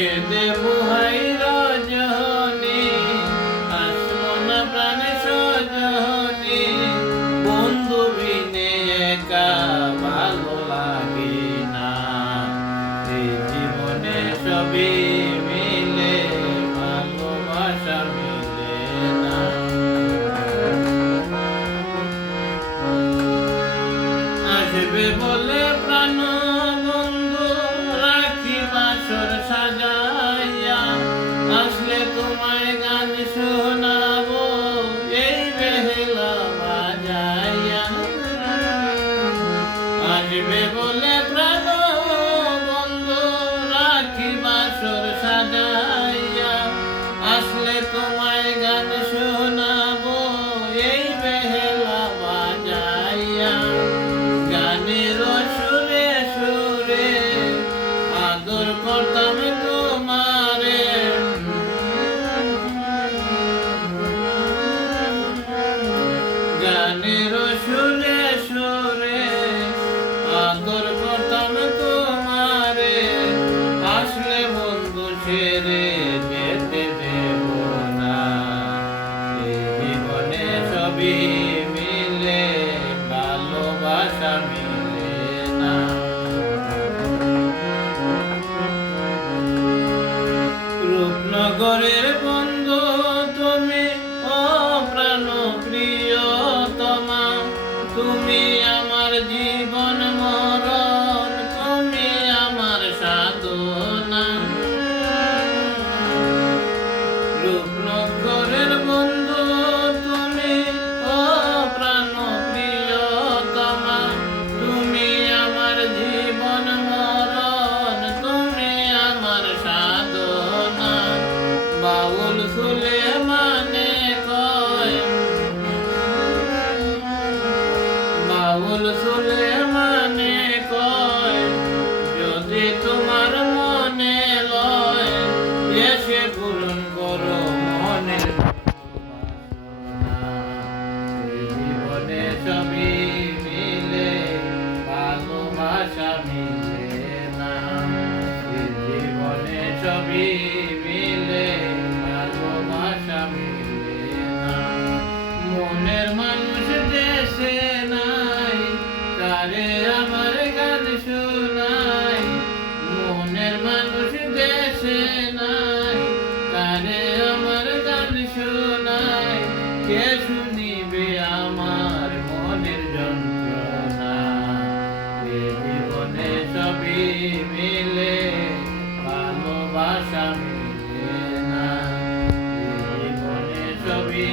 কেঁদে বুহাই রজনী, আসলো না প্রাণে সজনী, বন্ধু বিনে একা ভালো লাগে না। এই জীবনে সবই মিলে, ভালোবাসা মিলে না। আসবে বলে প্রাণ বন্ধু রাখি বাসর সাজাইয়া, আসলে তোমায় গান শোনাবো এই বেহেলা বাজাইয়া। আসবে বলে প্রাণ বন্ধু রাখি বাসর সাজাইয়া, আসলে তোমায় গান শোনাবো এই বেহেলা বাজাইয়া। গানের সুরে সুরে আদর করতাম তোমারে, গানের সুরে সুরে আদর করতাম তোমারে, আসলে বন্ধু ছেড়ে যেতে দেব না। এই জীবনে সবই মিলে, ভালোবাসা মিলে না। রূপনগরের বন্ধু তুমি, ও প্রাণ প্রিয়তমা, তুমি আমার জীবন মরণ, তুমি আমার সাধনা। রূপনগরের বন্ধু তুমি, ও প্রাণ প্রিয়তমা, তুমি আমার জীবন মরণ, তুমি আমার সাধনা। বাউল সুলেমানে কয়, বাউল সুলেমানে কয়, যদি তোমার মনে লয়, এসে পূরণ করো মনের বাসনা। এই জীবনে সবই মিলে, ভালোবাসা মিলে না। এই জীবনে সবই মিলে, ভালোবাসা মিলে না। মনের মানুষ দেশে নাই, তারে আমার গান শোনাই। মনের মানুষ দেশে নাই, তারে আমার গান শোনাই। কে শুনিবে আমার মনের যন্ত্রণা? এ জীবনে সবই মিলে, ভালোবাসা মিলে না। এ জীবনে সবই